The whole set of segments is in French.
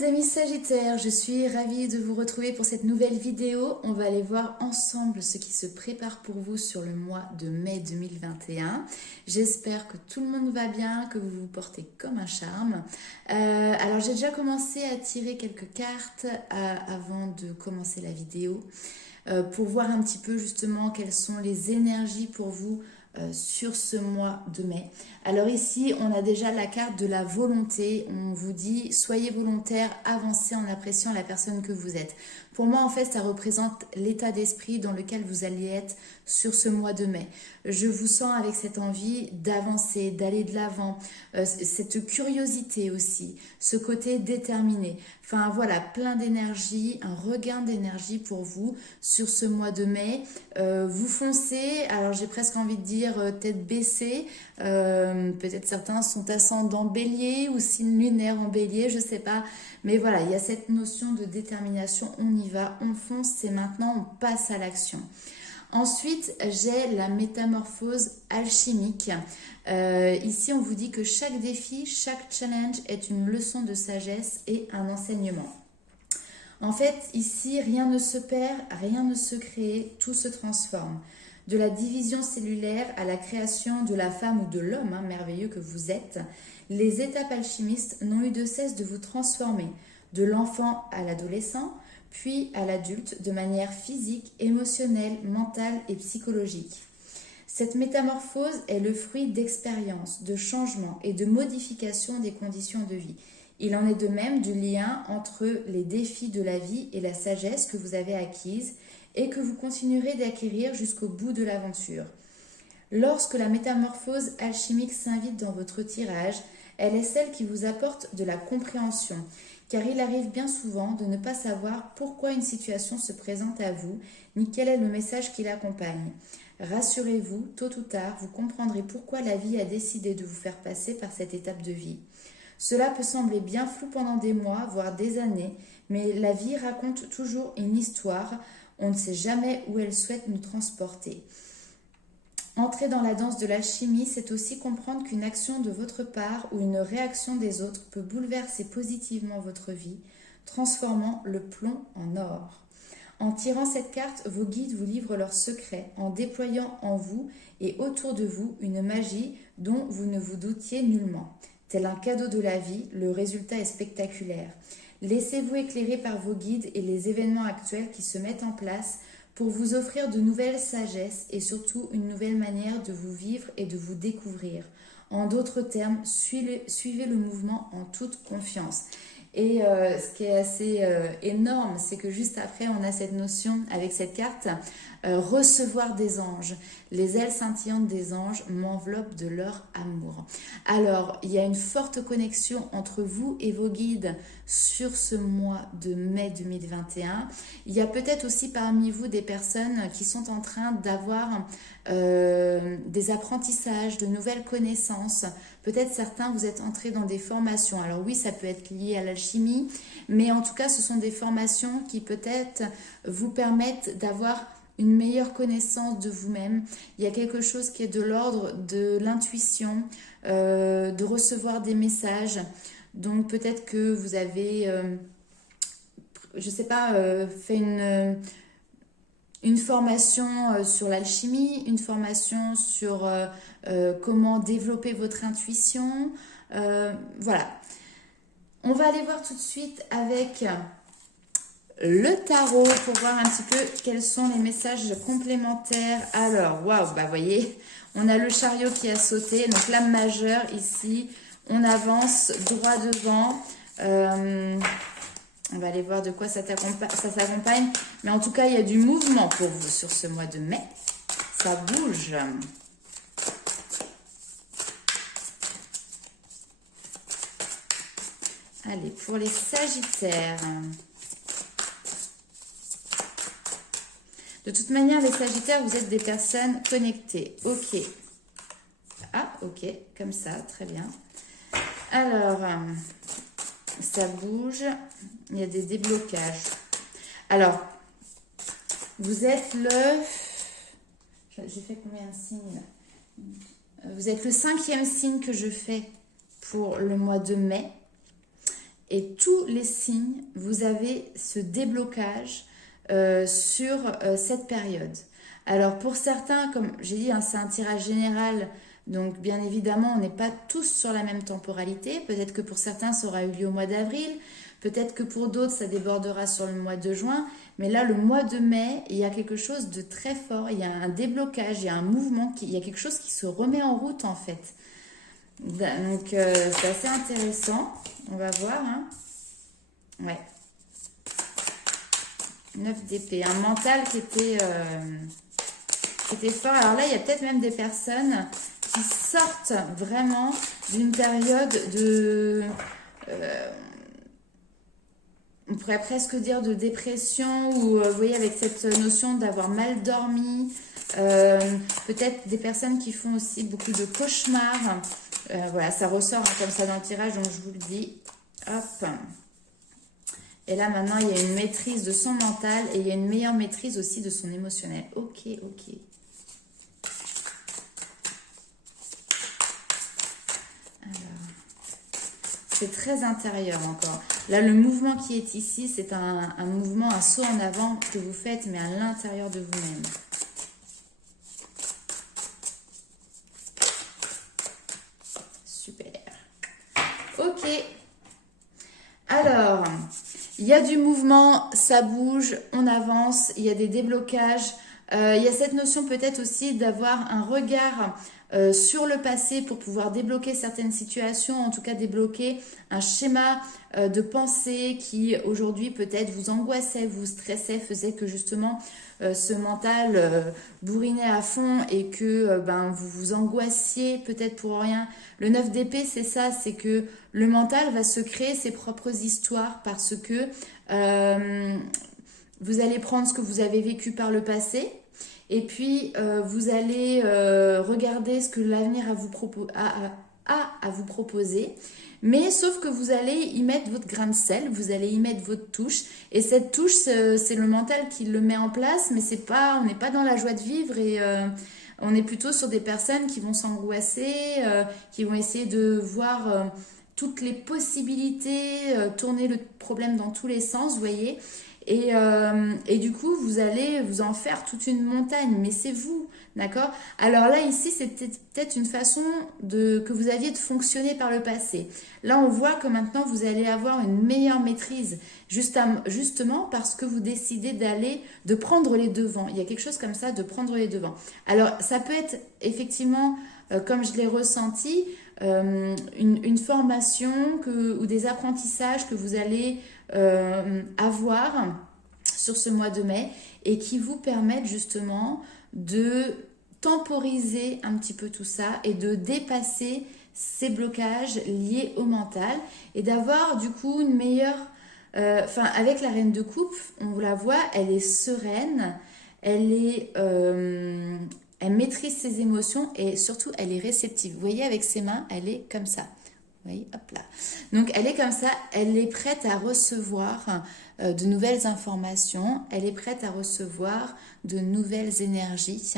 mes amis Sagittaires, je suis ravie de vous retrouver pour cette nouvelle vidéo. On va aller voir ensemble ce qui se prépare pour vous sur le mois de mai 2021. J'espère que tout le monde va bien, que vous vous portez comme un charme. Alors j'ai déjà commencé à tirer quelques cartes avant de commencer la vidéo pour voir un petit peu justement quelles sont les énergies pour vous sur ce mois de mai. Alors ici, on a déjà la carte de la volonté. On vous dit, soyez volontaire, avancez en appréciant la personne que vous êtes. Pour moi, en fait, ça représente l'état d'esprit dans lequel vous allez être sur ce mois de mai. Je vous sens avec cette envie d'avancer, d'aller de l'avant, cette curiosité aussi, ce côté déterminé. Enfin voilà, plein d'énergie, un regain d'énergie pour vous sur ce mois de mai. Vous foncez, alors j'ai presque envie de dire tête baissée. Peut-être certains sont ascendants bélier ou signe lunaire en bélier, je sais pas. Mais voilà, il y a cette notion de détermination, on y va, on fonce, c'est maintenant, on passe à l'action. Ensuite, j'ai la métamorphose alchimique. Ici, on vous dit que chaque défi, chaque challenge est une leçon de sagesse et un enseignement. En fait, ici, rien ne se perd, rien ne se crée, tout se transforme. De la division cellulaire à la création de la femme ou de l'homme, merveilleux que vous êtes, les étapes alchimistes n'ont eu de cesse de vous transformer, de l'enfant à l'adolescent, puis à l'adulte, de manière physique, émotionnelle, mentale et psychologique. Cette métamorphose est le fruit d'expériences, de changements et de modifications des conditions de vie. Il en est de même du lien entre les défis de la vie et la sagesse que vous avez acquise et que vous continuerez d'acquérir jusqu'au bout de l'aventure. Lorsque la métamorphose alchimique s'invite dans votre tirage, elle est celle qui vous apporte de la compréhension, car il arrive bien souvent de ne pas savoir pourquoi une situation se présente à vous, ni quel est le message qui l'accompagne. Rassurez-vous, tôt ou tard, vous comprendrez pourquoi la vie a décidé de vous faire passer par cette étape de vie. Cela peut sembler bien flou pendant des mois, voire des années, mais la vie raconte toujours une histoire. On ne sait jamais où elle souhaite nous transporter. Entrer dans la danse de l'alchimie, c'est aussi comprendre qu'une action de votre part ou une réaction des autres peut bouleverser positivement votre vie, transformant le plomb en or. En tirant cette carte, vos guides vous livrent leurs secrets, en déployant en vous et autour de vous une magie dont vous ne vous doutiez nullement. Tel un cadeau de la vie, le résultat est spectaculaire. Laissez-vous éclairer par vos guides et les événements actuels qui se mettent en place pour vous offrir de nouvelles sagesses et surtout une nouvelle manière de vous vivre et de vous découvrir. En d'autres termes, suivez le mouvement en toute confiance. Et ce qui est assez énorme, c'est que juste après, on a cette notion avec cette carte, recevoir des anges. Les ailes scintillantes des anges m'enveloppent de leur amour. Alors, il y a une forte connexion entre vous et vos guides sur ce mois de mai 2021. Il y a peut-être aussi parmi vous des personnes qui sont en train d'avoir des apprentissages, de nouvelles connaissances. Peut-être certains, vous êtes entrés dans des formations. Alors oui, ça peut être lié à l'alchimie, mais en tout cas, ce sont des formations qui peut-être vous permettent d'avoir une meilleure connaissance de vous-même. Il y a quelque chose qui est de l'ordre de l'intuition, de recevoir des messages. Donc peut-être que vous avez, je ne sais pas, fait une formation sur l'alchimie, une formation sur comment développer votre intuition. Voilà. On va aller voir tout de suite avec le tarot pour voir un petit peu quels sont les messages complémentaires. Alors, waouh, bah voyez, on a le chariot qui a sauté, donc l'âme majeure ici. On avance droit devant. On va aller voir de quoi ça s'accompagne. Mais en tout cas, il y a du mouvement pour vous sur ce mois de mai. Ça bouge. Allez, pour les Sagittaires. De toute manière, les Sagittaires, vous êtes des personnes connectées. Ok. Ah, ok. Comme ça, très bien. Alors, ça bouge. Il y a des déblocages. Alors, vous êtes le... J'ai fait combien de signes? Vous êtes le 5e signe que je fais pour le mois de mai. et tous les signes, vous avez ce déblocage sur cette période. Alors pour certains, comme j'ai dit, hein, c'est un tirage général, donc bien évidemment on n'est pas tous sur la même temporalité. Peut-être que pour certains ça aura eu lieu au mois d'avril, peut-être que pour d'autres ça débordera sur le mois de juin, mais là le mois de mai, il y a quelque chose de très fort, il y a un déblocage, il y a un mouvement, il y a quelque chose qui se remet en route en fait. Donc c'est assez intéressant, on va voir. Hein. Ouais. 9 d'épée, un mental qui était fort. Alors là, il y a peut-être même des personnes qui sortent vraiment d'une période de... on pourrait presque dire de dépression ou, vous voyez, avec cette notion d'avoir mal dormi. Peut-être des personnes qui font aussi beaucoup de cauchemars. Voilà, ça ressort hein, comme ça dans le tirage, donc je vous le dis. Hop. Et là, maintenant, il y a une maîtrise de son mental et il y a une meilleure maîtrise aussi de son émotionnel. Ok, ok. C'est très intérieur encore. Là, le mouvement qui est ici, c'est un mouvement, un saut en avant que vous faites, mais à l'intérieur de vous-même. Super. Ok. Alors, il y a du mouvement, ça bouge, on avance, il y a des déblocages. Il y a cette notion peut-être aussi d'avoir un regard sur le passé pour pouvoir débloquer certaines situations, en tout cas débloquer un schéma de pensée qui aujourd'hui peut-être vous angoissait, vous stressait, faisait que justement ce mental bourrinait à fond et que vous vous angoissiez peut-être pour rien. Le 9 d'épée, c'est ça, c'est que le mental va se créer ses propres histoires parce que vous allez prendre ce que vous avez vécu par le passé et puis vous allez regarder ce que l'avenir a à vous proposer. Mais sauf que vous allez y mettre votre grain de sel, vous allez y mettre votre touche. Et cette touche, c'est le mental qui le met en place, mais c'est pas, on n'est pas dans la joie de vivre et on est plutôt sur des personnes qui vont s'angoisser, qui vont essayer de voir toutes les possibilités, tourner le problème dans tous les sens, vous voyez. Et du coup, vous allez vous en faire toute une montagne, mais c'est vous, d'accord? Alors là, ici, c'était peut-être une façon que vous aviez de fonctionner par le passé. Là, on voit que maintenant, vous allez avoir une meilleure maîtrise, justement parce que vous décidez de prendre les devants. Il y a quelque chose comme ça, de prendre les devants. Alors, ça peut être effectivement, comme je l'ai ressenti, une formation ou des apprentissages que vous allez avoir sur ce mois de mai et qui vous permettent justement de temporiser un petit peu tout ça et de dépasser ces blocages liés au mental et d'avoir du coup une meilleure... avec la reine de coupe, on la voit, elle est sereine, elle maîtrise ses émotions et surtout elle est réceptive. Vous voyez, avec ses mains, elle est comme ça. Vous voyez, hop là. Donc elle est comme ça, elle est prête à recevoir de nouvelles informations, elle est prête à recevoir de nouvelles énergies.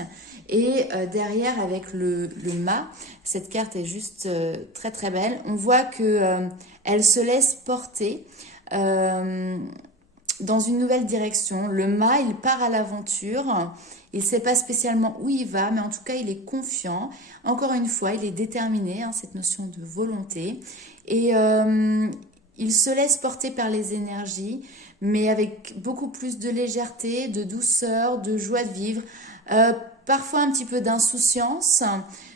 Et derrière, avec le mât, cette carte est juste très très belle. On voit que elle se laisse porter dans une nouvelle direction. Le mât, il part à l'aventure. Il ne sait pas spécialement où il va, mais en tout cas, il est confiant. Encore une fois, il est déterminé, hein, cette notion de volonté. Et il se laisse porter par les énergies, mais avec beaucoup plus de légèreté, de douceur, de joie de vivre. Parfois un petit peu d'insouciance.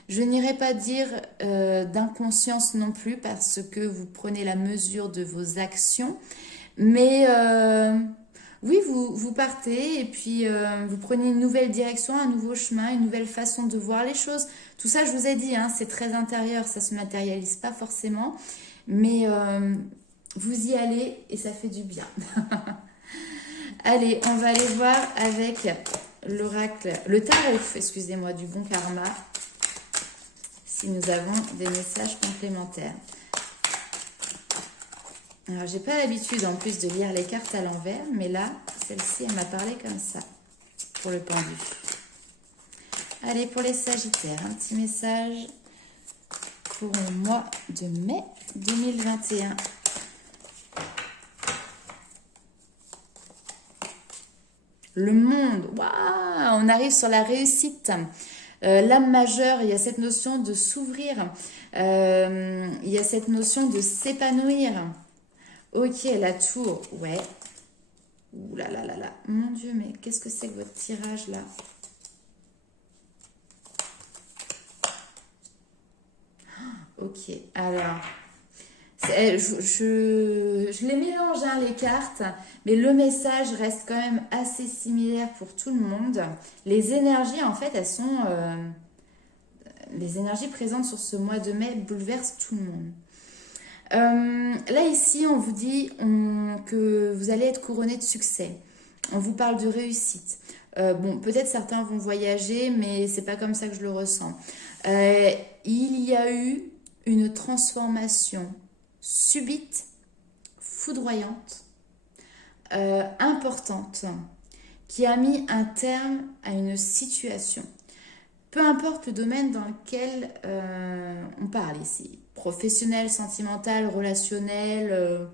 Je n'irai pas dire d'inconscience non plus, parce que vous prenez la mesure de vos actions. Mais... oui, vous partez et puis vous prenez une nouvelle direction, un nouveau chemin, une nouvelle façon de voir les choses. Tout ça, je vous ai dit, hein, c'est très intérieur, ça ne se matérialise pas forcément. Mais vous y allez et ça fait du bien. Allez, on va aller voir avec l'oracle, le tarot, excusez-moi, du bon karma, si nous avons des messages complémentaires. Alors, j'ai pas l'habitude en plus de lire les cartes à l'envers, mais là, celle-ci, elle m'a parlé comme ça, pour le pendu. Allez, pour les Sagittaires, un petit message pour le mois de mai 2021. le monde. Waouh, on arrive sur la réussite. L'âme majeure, il y a cette notion de s'ouvrir. Il y a cette notion de s'épanouir. Ok, la tour, ouais. Ouh là là là là. Mon Dieu, mais qu'est-ce que c'est que votre tirage là? Ok, alors, je les mélange hein, les cartes, mais le message reste quand même assez similaire pour tout le monde. Les énergies, en fait, elles sont... les énergies présentes sur ce mois de mai bouleversent tout le monde. Là, ici, on vous dit que vous allez être couronné de succès. On vous parle de réussite. Bon, peut-être certains vont voyager, mais c'est pas comme ça que je le ressens. Il y a eu une transformation subite, foudroyante, importante, qui a mis un terme à une situation. Peu importe le domaine dans lequel on parle ici, professionnel, sentimental, relationnel,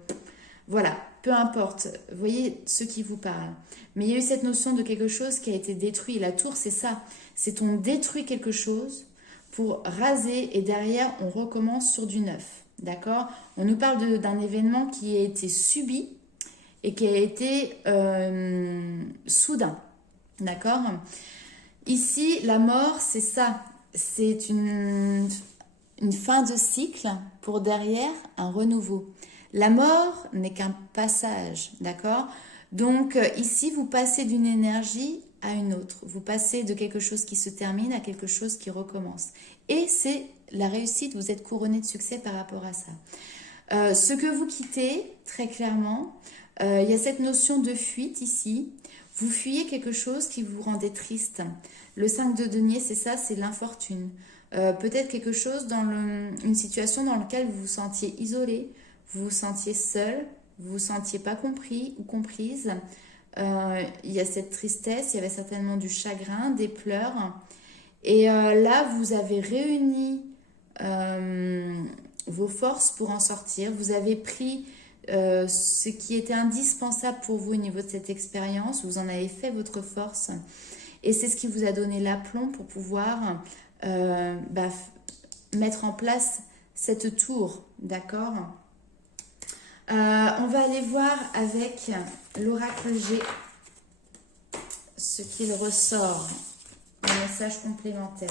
voilà, peu importe, vous voyez ce qui vous parle. Mais il y a eu cette notion de quelque chose qui a été détruit. La tour, c'est ça, c'est on détruit quelque chose pour raser et derrière, on recommence sur du neuf, d'accord? On nous parle d'un événement qui a été subi et qui a été soudain, d'accord? Ici, la mort, c'est ça. C'est une fin de cycle pour derrière un renouveau. La mort n'est qu'un passage, d'accord? Donc ici, vous passez d'une énergie à une autre. Vous passez de quelque chose qui se termine à quelque chose qui recommence. Et c'est la réussite, vous êtes couronné de succès par rapport à ça. Ce que vous quittez, très clairement, il y a cette notion de fuite ici. Vous fuyez quelque chose qui vous rendait triste. Le 5 de denier, c'est ça, c'est l'infortune. Peut-être quelque chose une situation dans laquelle vous vous sentiez isolé, vous vous sentiez seul, vous vous sentiez pas compris ou comprise. Il y a cette tristesse, il y avait certainement du chagrin, des pleurs. Et là, vous avez réuni vos forces pour en sortir. Vous avez pris ce qui était indispensable pour vous au niveau de cette expérience. Vous en avez fait votre force. Et c'est ce qui vous a donné l'aplomb pour pouvoir mettre en place cette tour. D'accord? On va aller voir avec l'oracle G ce qu'il ressort. Un message complémentaire.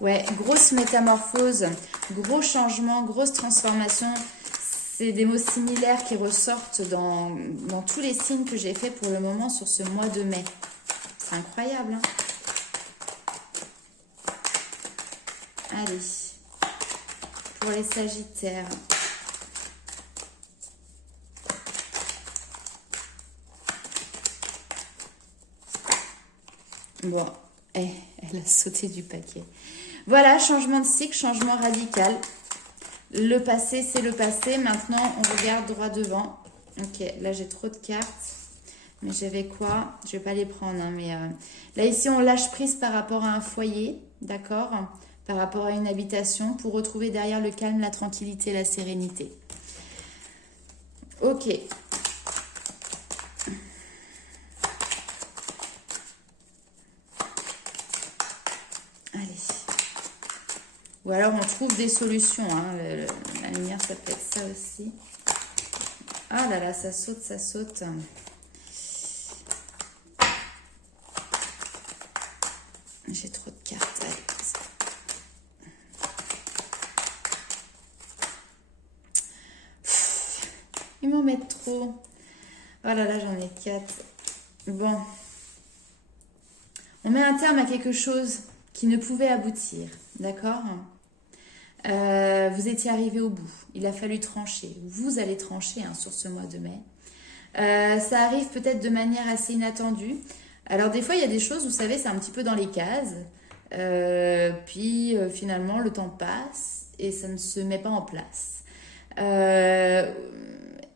Ouais, grosse métamorphose, gros changement, grosse transformation. C'est des mots similaires qui ressortent dans tous les signes que j'ai fait pour le moment sur ce mois de mai. C'est incroyable, hein? Allez, pour les Sagittaires. Bon, elle a sauté du paquet. Voilà, changement de cycle, changement radical. Le passé, c'est le passé. Maintenant, on regarde droit devant. Ok, là, j'ai trop de cartes. Mais j'avais quoi? Je vais pas les prendre. Hein, mais là, ici, on lâche prise par rapport à un foyer. D'accord? Par rapport à une habitation. Pour retrouver derrière le calme, la tranquillité, la sérénité. Ok. Allez. Ou alors on trouve des solutions. Hein. La lumière, ça peut être ça aussi. Ah là là, ça saute, ça saute. J'ai trop de cartes. Allez. Ils m'en mettent trop. Oh là là, j'en ai 4. Bon. On met un terme à quelque chose qui ne pouvait aboutir. D'accord? Vous étiez arrivé au bout. Il a fallu trancher. Vous allez trancher hein, sur ce mois de mai. Ça arrive peut-être de manière assez inattendue. Alors des fois, il y a des choses, vous savez, c'est un petit peu dans les cases. Puis finalement, le temps passe et ça ne se met pas en place.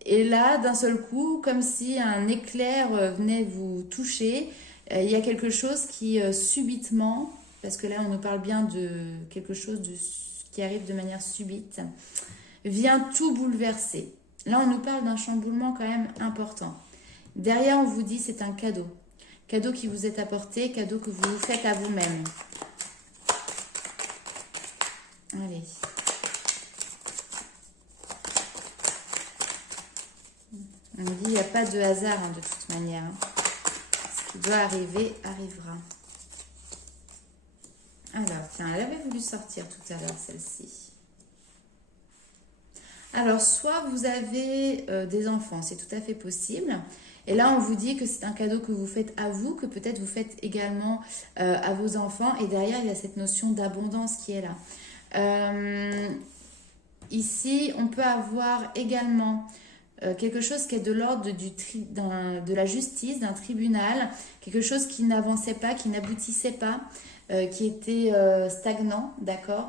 Et là, d'un seul coup, comme si un éclair venait vous toucher, il y a quelque chose qui subitement, parce que là on nous parle bien de quelque chose qui arrive de manière subite, vient tout bouleverser. Là on nous parle d'un chamboulement quand même important. Derrière, on vous dit c'est un cadeau. Cadeau qui vous est apporté, cadeau que vous faites à vous-même. Allez. On dit il n'y a pas de hasard hein, de toute manière. Hein. Ce qui doit arriver, arrivera. Alors, tiens, elle avait voulu sortir tout à l'heure, celle-ci. Alors, soit vous avez des enfants, c'est tout à fait possible. Et là, on vous dit que c'est un cadeau que vous faites à vous, que peut-être vous faites également à vos enfants. Et derrière, il y a cette notion d'abondance qui est là. Ici, on peut avoir également quelque chose qui est de l'ordre de la justice, d'un tribunal, quelque chose qui n'avançait pas, qui n'aboutissait pas, qui était stagnant, d'accord?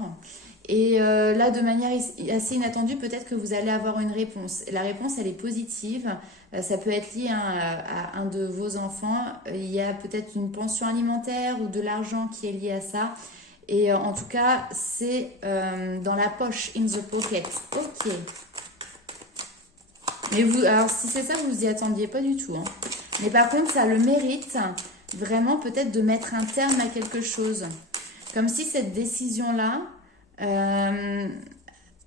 Et là, de manière assez inattendue, peut-être que vous allez avoir une réponse. La réponse, elle est positive. Ça peut être lié à un de vos enfants. Il y a peut-être une pension alimentaire ou de l'argent qui est lié à ça. Et en tout cas, c'est dans la poche, in the pocket. Ok. Mais vous, alors si c'est ça, vous vous y attendiez pas du tout. Hein. Mais par contre, ça a le mérite vraiment peut-être de mettre un terme à quelque chose. Comme si cette décision-là,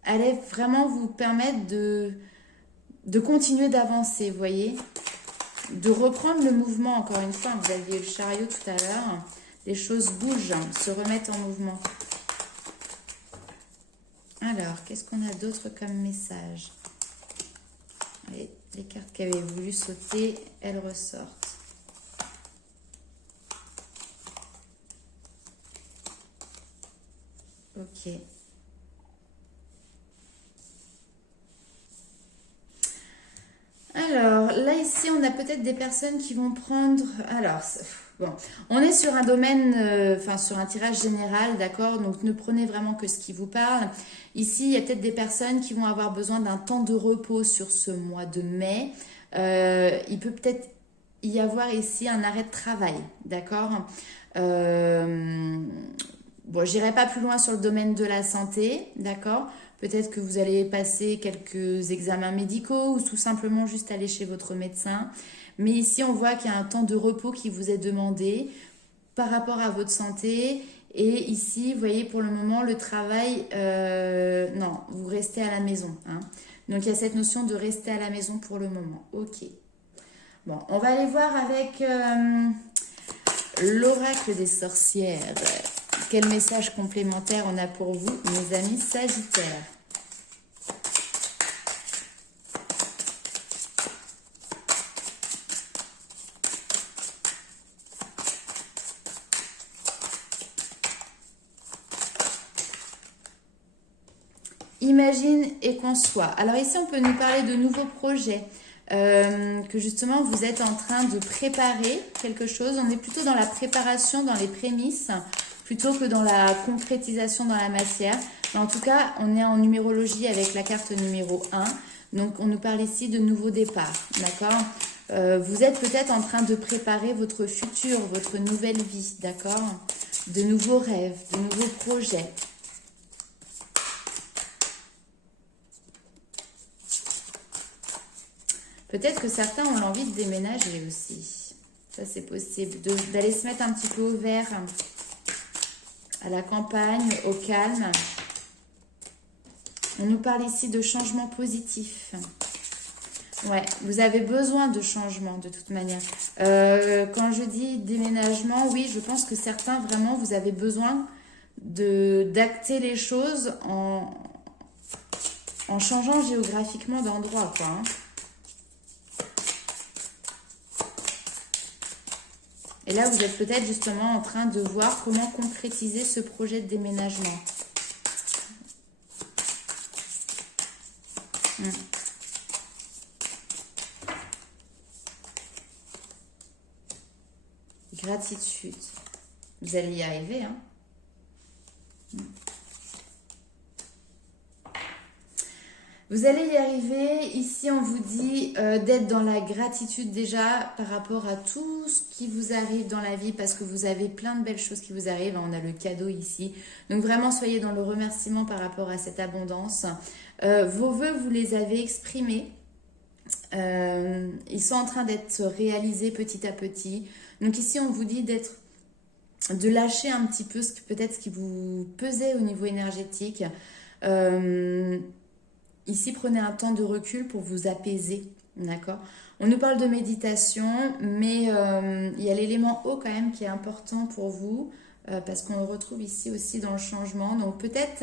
allait vraiment vous permettre de continuer d'avancer, vous voyez. De reprendre le mouvement, encore une fois. Vous aviez le chariot tout à l'heure. Les choses bougent, se remettent en mouvement. Alors, qu'est-ce qu'on a d'autre comme message? Les cartes qui avaient voulu sauter, elles ressortent. Ok. Alors, là, ici, on a peut-être des personnes qui vont prendre... Alors, bon, on est sur un domaine, enfin, sur un tirage général, d'accord? Donc, ne prenez vraiment que ce qui vous parle. Ici, il y a peut-être des personnes qui vont avoir besoin d'un temps de repos sur ce mois de mai. Il peut peut-être y avoir ici un arrêt de travail, d'accord? Bon, j'irai pas plus loin sur le domaine de la santé, d'accord? Peut-être que vous allez passer quelques examens médicaux ou tout simplement juste aller chez votre médecin. Mais ici, on voit qu'il y a un temps de repos qui vous est demandé par rapport à votre santé. Et ici, vous voyez, pour le moment, le travail, non, vous restez à la maison. Hein. Donc, il y a cette notion de rester à la maison pour le moment. Ok. Bon, on va aller voir avec l'oracle des sorcières. Quel message complémentaire on a pour vous, mes amis Sagittaires? Imagine et conçois. Alors ici, on peut nous parler de nouveaux projets. Que justement vous êtes en train de préparer quelque chose. On est plutôt dans la préparation, dans les prémices, plutôt que dans la concrétisation dans la matière. Mais en tout cas, on est en numérologie avec la carte numéro 1. Donc, on nous parle ici de nouveaux départs, d'accord? Vous êtes peut-être en train de préparer votre futur, votre nouvelle vie, d'accord? De nouveaux rêves, de nouveaux projets. Peut-être que certains ont l'envie de déménager aussi. Ça, c'est possible. D'aller se mettre un petit peu au vert, à la campagne, au calme. On nous parle ici de changement positif. Ouais, vous avez besoin de changement de toute manière. Quand je dis déménagement, oui, je pense que certains, vraiment, vous avez besoin d'acter les choses en changeant géographiquement d'endroit, quoi. Hein. Et là, vous êtes peut-être justement en train de voir comment concrétiser ce projet de déménagement. Gratitude. Vous allez y arriver, hein. Vous allez y arriver. Ici, on vous dit d'être dans la gratitude déjà par rapport à tout ce qui vous arrive dans la vie parce que vous avez plein de belles choses qui vous arrivent. On a le cadeau ici. Donc vraiment, soyez dans le remerciement par rapport à cette abondance. Vos vœux, vous les avez exprimés. Ils sont en train d'être réalisés petit à petit. Donc ici, on vous dit de lâcher un petit peu peut-être ce qui vous pesait au niveau énergétique. Ici, prenez un temps de recul pour vous apaiser, d'accord? On nous parle de méditation, mais il y a l'élément eau quand même qui est important pour vous, parce qu'on le retrouve ici aussi dans le changement. Donc peut-être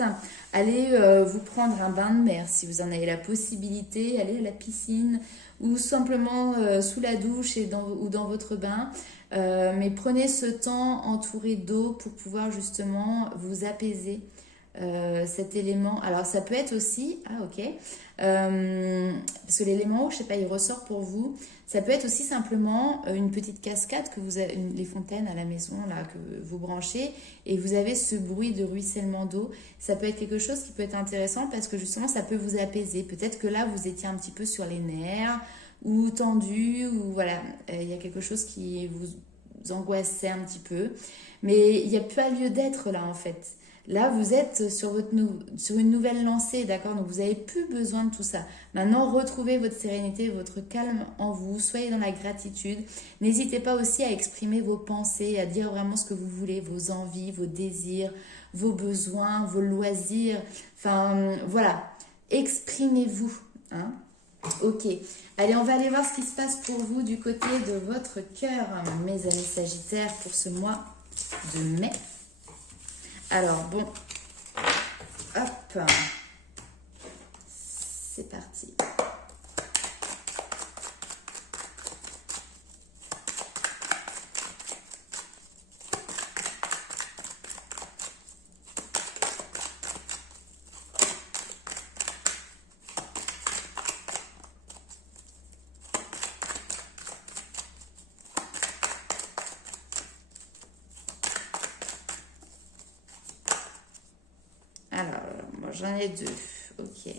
aller vous prendre un bain de mer si vous en avez la possibilité, aller à la piscine ou simplement sous la douche ou dans votre bain. Mais prenez ce temps entouré d'eau pour pouvoir justement vous apaiser. Cet élément, alors ça peut être aussi, ah ok, parce que l'élément, je sais pas, il ressort pour vous, ça peut être aussi simplement une petite cascade que vous avez, les fontaines à la maison là que vous branchez et vous avez ce bruit de ruissellement d'eau. Ça peut être quelque chose qui peut être intéressant parce que justement ça peut vous apaiser. Peut-être que là vous étiez un petit peu sur les nerfs ou tendu ou voilà, il y a quelque chose qui vous angoissait un petit peu, mais il n'y a pas lieu d'être là en fait. Là, vous êtes sur une nouvelle lancée, d'accord? Donc, vous n'avez plus besoin de tout ça. Maintenant, retrouvez votre sérénité, votre calme en vous. Soyez dans la gratitude. N'hésitez pas aussi à exprimer vos pensées, à dire vraiment ce que vous voulez, vos envies, vos désirs, vos besoins, vos loisirs. Enfin, voilà. Exprimez-vous, hein? Ok. Allez, on va aller voir ce qui se passe pour vous du côté de votre cœur, mes amis Sagittaires, pour ce mois de mai. Alors, bon, hop, c'est parti. Alors, moi j'en ai deux, ok.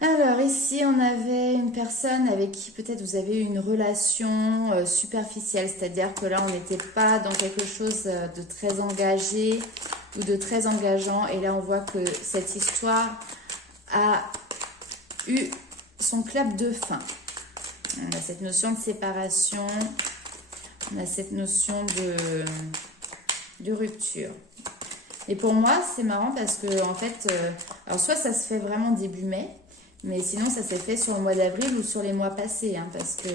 Alors ici, on avait une personne avec qui peut-être vous avez eu une relation superficielle, c'est-à-dire que là, on n'était pas dans quelque chose de très engagé ou de très engageant. Et là, on voit que cette histoire a eu son clap de fin. On a cette notion de séparation, on a cette notion de rupture. Et pour moi, c'est marrant parce que, en fait, alors soit ça se fait vraiment début mai, mais sinon ça s'est fait sur le mois d'avril ou sur les mois passés, hein, parce que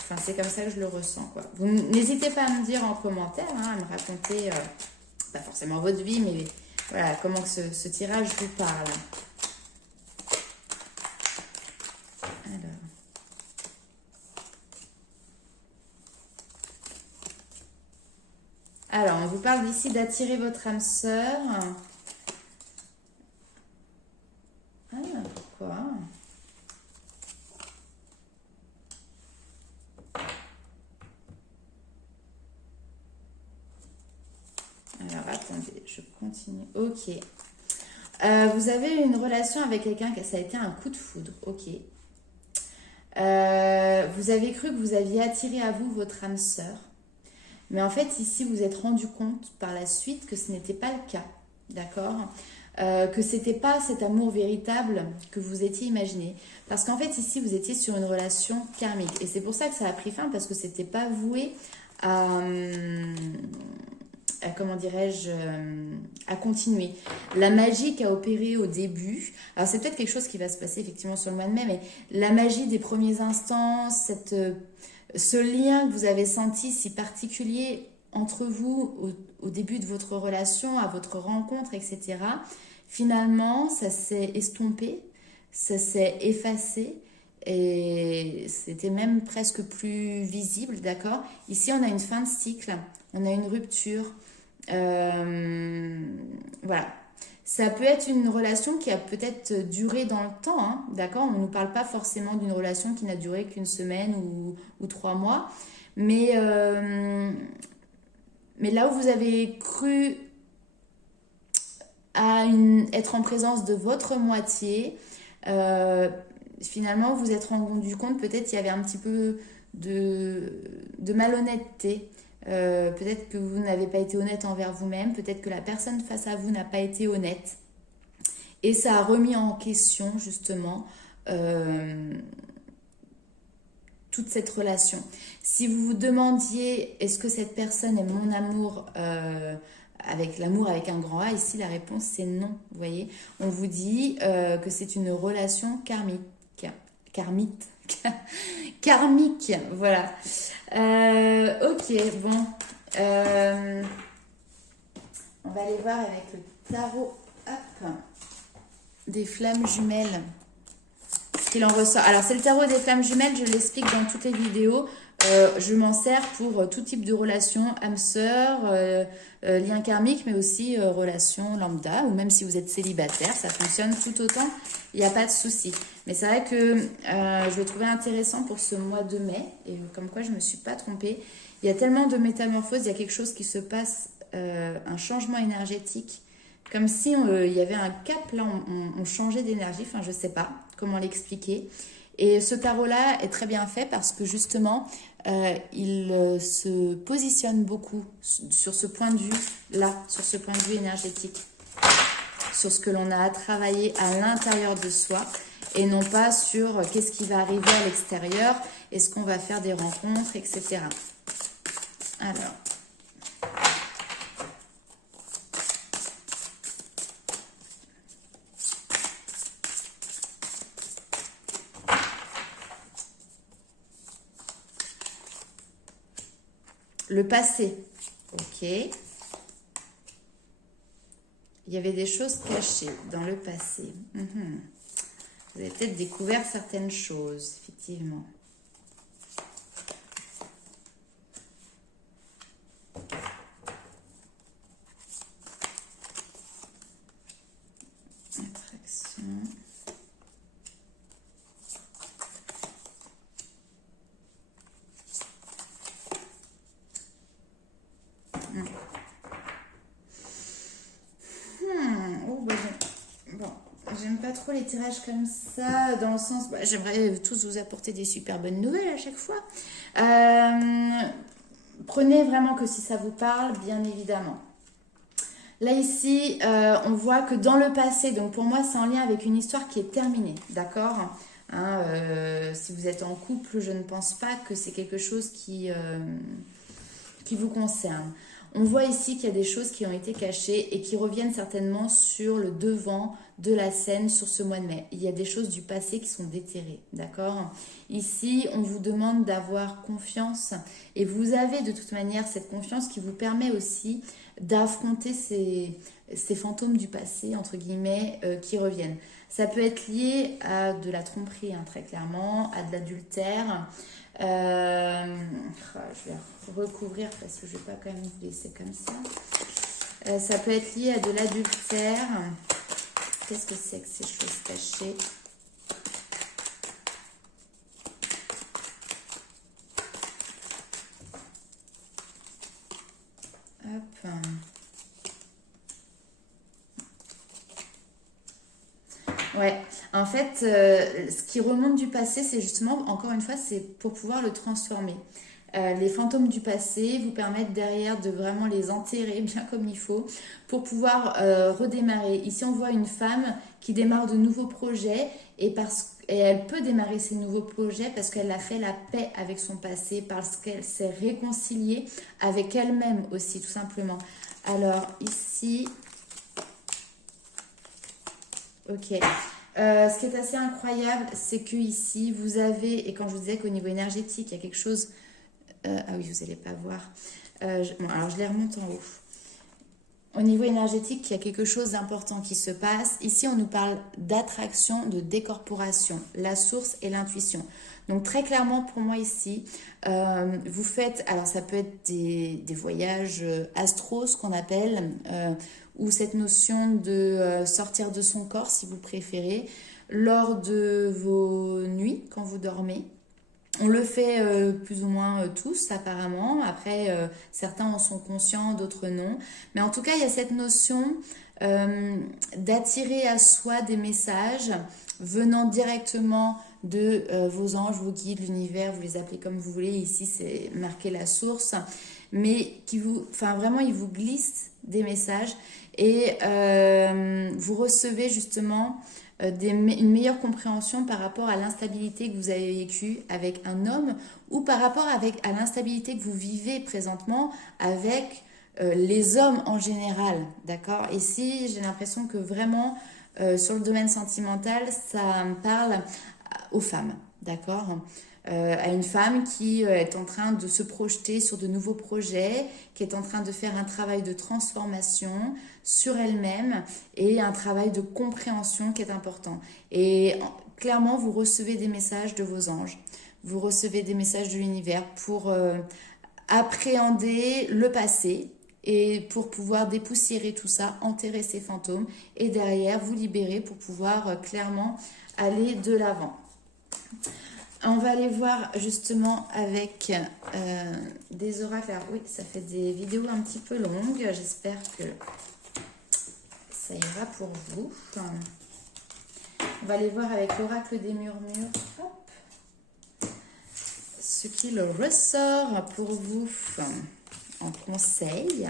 enfin, c'est comme ça que je le ressens, quoi. Vous n'hésitez pas à me dire en commentaire, hein, à me raconter, pas forcément votre vie, mais voilà, comment que ce tirage vous parle. Alors, on vous parle ici d'attirer votre âme sœur. Ah, pourquoi? Alors, attendez, je continue. Ok. Vous avez une relation avec quelqu'un que ça a été un coup de foudre. Ok. Vous avez cru que vous aviez attiré à vous votre âme sœur. Mais en fait, ici, vous vous êtes rendu compte par la suite que ce n'était pas le cas. D'accord? Que c'était pas cet amour véritable que vous étiez imaginé. Parce qu'en fait, ici, vous étiez sur une relation karmique. Et c'est pour ça que ça a pris fin, parce que c'était pas voué à comment dirais-je, à continuer. La magie qui a opéré au début, alors c'est peut-être quelque chose qui va se passer effectivement sur le mois de mai, mais la magie des premiers instants, ce lien que vous avez senti si particulier entre vous au début de votre relation, à votre rencontre, etc., finalement, ça s'est estompé, ça s'est effacé, et c'était même presque plus visible, d'accord? Ici, on a une fin de cycle, on a une rupture. Voilà. Ça peut être une relation qui a peut-être duré dans le temps, hein, d'accord? On ne nous parle pas forcément d'une relation qui n'a duré qu'une semaine ou 3 mois. Mais là où vous avez cru être en présence de votre moitié, finalement, vous vous êtes rendu compte peut-être qu'il y avait un petit peu de malhonnêteté. Peut-être que vous n'avez pas été honnête envers vous-même, peut-être que la personne face à vous n'a pas été honnête. Et ça a remis en question justement toute cette relation. Si vous vous demandiez est-ce que cette personne est mon amour avec l'amour avec un grand A, ici la réponse c'est non. Vous voyez, on vous dit que c'est une relation karmique. Karmique. Karmique, voilà. Ok, bon. On va aller voir avec le tarot hop, des flammes jumelles. Ce qu'il en ressort. Alors, c'est le tarot des flammes jumelles, je l'explique dans toutes les vidéos. Je m'en sers pour tout type de relation, âme sœur, lien karmique, mais aussi relation lambda, ou même si vous êtes célibataire, ça fonctionne tout autant, il n'y a pas de souci. Mais c'est vrai que je le trouvais intéressant pour ce mois de mai, et comme quoi je ne me suis pas trompée. Il y a tellement de métamorphoses, il y a quelque chose qui se passe, un changement énergétique, comme si il y avait un cap, là, on changeait d'énergie, enfin je ne sais pas comment l'expliquer. Et ce tarot-là est très bien fait parce que justement, il se positionne beaucoup sur ce point de vue-là, sur ce point de vue énergétique, sur ce que l'on a à travailler à l'intérieur de soi et non pas sur qu'est-ce qui va arriver à l'extérieur, est-ce qu'on va faire des rencontres, etc. Alors... Le passé, ok. Il y avait des choses cachées dans le passé. Vous avez peut-être découvert certaines choses, effectivement. Attraction. J'aime pas trop les tirages comme ça, dans le sens... j'aimerais tous vous apporter des super bonnes nouvelles à chaque fois. Prenez vraiment que si ça vous parle, bien évidemment. Là, ici, on voit que dans le passé, donc pour moi, c'est en lien avec une histoire qui est terminée, d'accord hein, si vous êtes en couple, je ne pense pas que c'est quelque chose qui vous concerne. On voit ici qu'il y a des choses qui ont été cachées et qui reviennent certainement sur le devant de la scène sur ce mois de mai. Il y a des choses du passé qui sont déterrées, d'accord? Ici, on vous demande d'avoir confiance et vous avez de toute manière cette confiance qui vous permet aussi d'affronter ces fantômes du passé, entre guillemets, qui reviennent. Ça peut être lié à de la tromperie, hein, très clairement, à de l'adultère. Je vais recouvrir parce que je ne vais pas quand même vous laisser comme ça. Ça peut être lié à de l'adultère. Qu'est-ce que c'est que ces choses cachées? Hop. Ouais, en fait, ce qui remonte du passé, c'est justement, encore une fois, c'est pour pouvoir le transformer. Les fantômes du passé vous permettent derrière de vraiment les enterrer bien comme il faut pour pouvoir redémarrer. Ici, on voit une femme qui démarre de nouveaux projets et elle peut démarrer ces nouveaux projets parce qu'elle a fait la paix avec son passé, parce qu'elle s'est réconciliée avec elle-même aussi, tout simplement. Alors, ici... Ok. Ce qui est assez incroyable, c'est que ici, vous avez, et quand je vous disais qu'au niveau énergétique, il y a quelque chose... ah oui, vous n'allez pas voir. Bon, alors, je les remonte en haut. Au niveau énergétique, il y a quelque chose d'important qui se passe. Ici, on nous parle d'attraction, de décorporation, la source et l'intuition. Donc, très clairement, pour moi ici, vous faites... Alors, ça peut être des voyages astro, ce qu'on appelle... ou cette notion de sortir de son corps, si vous préférez, lors de vos nuits, quand vous dormez. On le fait plus ou moins tous, apparemment. Après, certains en sont conscients, d'autres non. Mais en tout cas, il y a cette notion d'attirer à soi des messages venant directement de vos anges, vos guides, l'univers, vous les appelez comme vous voulez. Ici, c'est marqué la source. Mais qui vous, enfin, vraiment, ils vous glissent des messages et vous recevez justement une meilleure compréhension par rapport à l'instabilité que vous avez vécue avec un homme ou par rapport à l'instabilité que vous vivez présentement avec les hommes en général, d'accord? Ici, j'ai l'impression que vraiment, sur le domaine sentimental, ça parle aux femmes, d'accord? À une femme qui est en train de se projeter sur de nouveaux projets, qui est en train de faire un travail de transformation sur elle-même et un travail de compréhension qui est important. Et clairement, vous recevez des messages de vos anges, vous recevez des messages de l'univers pour appréhender le passé et pour pouvoir dépoussiérer tout ça, enterrer ces fantômes et derrière vous libérer pour pouvoir clairement aller de l'avant. On va aller voir justement avec des oracles. Alors oui, ça fait des vidéos un petit peu longues. J'espère que ça ira pour vous. On va aller voir avec l'oracle des murmures. Hop. Ce qu'il ressort pour vous en conseil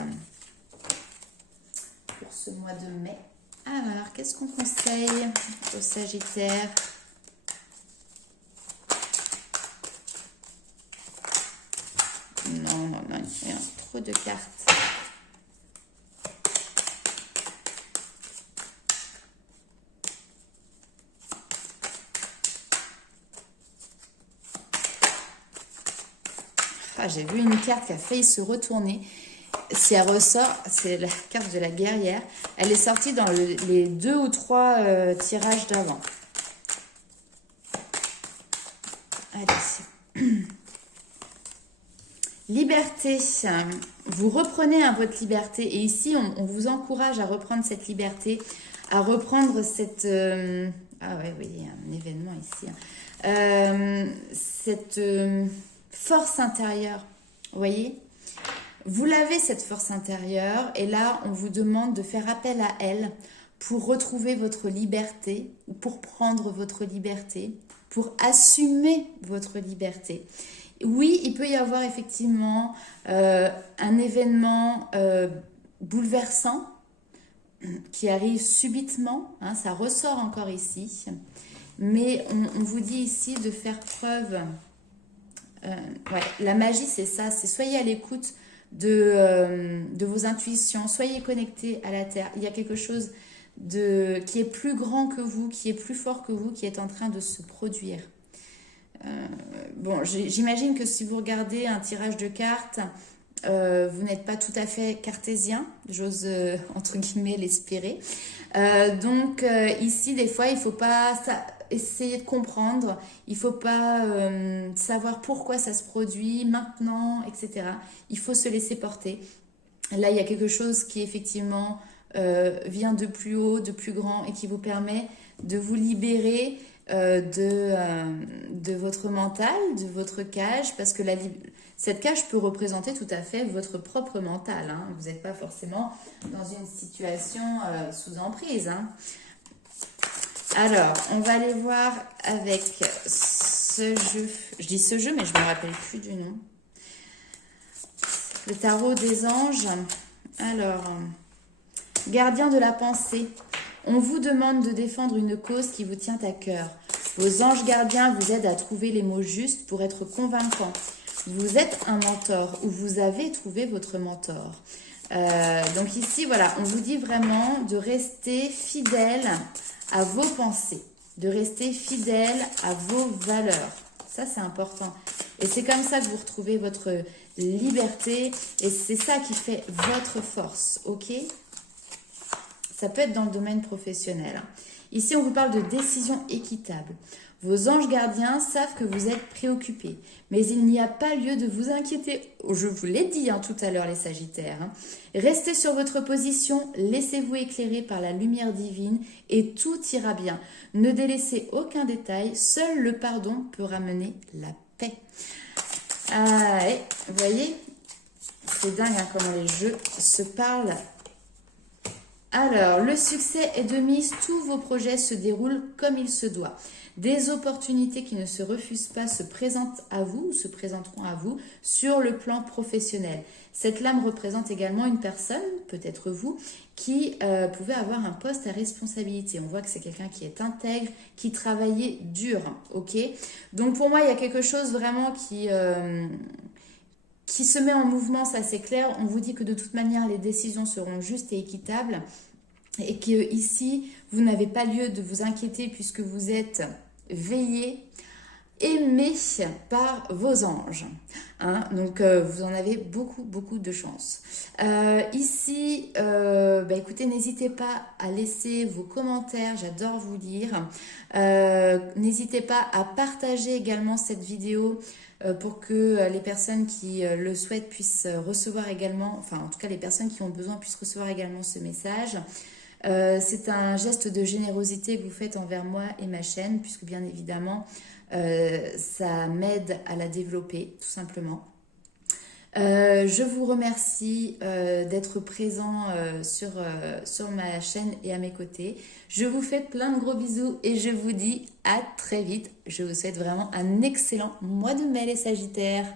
pour ce mois de mai. Alors, qu'est-ce qu'on conseille aux Sagittaires ? Non, il y a trop de cartes. Ah, j'ai vu une carte qui a failli se retourner. Si elle ressort, c'est la carte de la guerrière. Elle est sortie dans les 2 ou 3 tirages d'avant. Allez. Liberté, vous reprenez votre liberté et ici on vous encourage à reprendre cette liberté, à reprendre cette... ah ouais, oui, il y a un événement ici. Cette force intérieure, vous voyez ? Vous l'avez cette force intérieure et là on vous demande de faire appel à elle pour retrouver votre liberté, pour prendre votre liberté, pour assumer votre liberté. Oui, il peut y avoir effectivement un événement bouleversant qui arrive subitement, hein, ça ressort encore ici, mais on vous dit ici de faire preuve, ouais, la magie c'est ça, c'est soyez à l'écoute de vos intuitions, soyez connectés à la terre, il y a quelque chose qui est plus grand que vous, qui est plus fort que vous, qui est en train de se produire. Bon, j'imagine que si vous regardez un tirage de cartes, vous n'êtes pas tout à fait cartésien, j'ose entre guillemets l'espérer. Donc ici, des fois, il ne faut pas essayer de comprendre, il ne faut pas savoir pourquoi ça se produit maintenant, etc. Il faut se laisser porter. Là, il y a quelque chose qui effectivement vient de plus haut, de plus grand et qui vous permet de vous libérer de votre mental, de votre cage, parce que cette cage peut représenter tout à fait votre propre mental. Hein. Vous n'êtes pas forcément dans une situation sous emprise. Hein. Alors, on va aller voir avec ce jeu. Je dis ce jeu, mais je ne me rappelle plus du nom. Le tarot des anges. Alors, gardien de la pensée. On vous demande de défendre une cause qui vous tient à cœur. Vos anges gardiens vous aident à trouver les mots justes pour être convaincants. Vous êtes un mentor ou vous avez trouvé votre mentor. Donc ici, voilà, on vous dit vraiment de rester fidèle à vos pensées, de rester fidèle à vos valeurs. Ça, c'est important. Et c'est comme ça que vous retrouvez votre liberté et c'est ça qui fait votre force, ok ? Ça peut être dans le domaine professionnel. Ici, on vous parle de décision équitable. Vos anges gardiens savent que vous êtes préoccupés, mais il n'y a pas lieu de vous inquiéter. Je vous l'ai dit tout à l'heure, les Sagittaires. Restez sur votre position, laissez-vous éclairer par la lumière divine et tout ira bien. Ne délaissez aucun détail, seul le pardon peut ramener la paix. Allez, vous voyez, c'est dingue comment les jeux se parlent. Alors, le succès est de mise, tous vos projets se déroulent comme il se doit. Des opportunités qui ne se refusent pas se présentent à vous, se présenteront à vous sur le plan professionnel. Cette lame représente également une personne, peut-être vous, qui pouvait avoir un poste à responsabilité. On voit que c'est quelqu'un qui est intègre, qui travaillait dur, ok? Donc pour moi, il y a quelque chose vraiment qui se met en mouvement, ça c'est clair. On vous dit que de toute manière, les décisions seront justes et équitables et que ici, vous n'avez pas lieu de vous inquiéter puisque vous êtes veillé, aimé par vos anges. Hein, donc vous en avez beaucoup beaucoup de chance. Ici, écoutez, n'hésitez pas à laisser vos commentaires, j'adore vous lire. N'hésitez pas à partager également cette vidéo pour que les personnes qui le souhaitent puissent recevoir également, enfin en tout cas les personnes qui ont besoin puissent recevoir également ce message. C'est un geste de générosité que vous faites envers moi et ma chaîne, puisque bien évidemment, ça m'aide à la développer, tout simplement. Je vous remercie d'être présent sur ma chaîne et à mes côtés. Je vous fais plein de gros bisous et je vous dis à très vite. Je vous souhaite vraiment un excellent mois de mai les Sagittaires.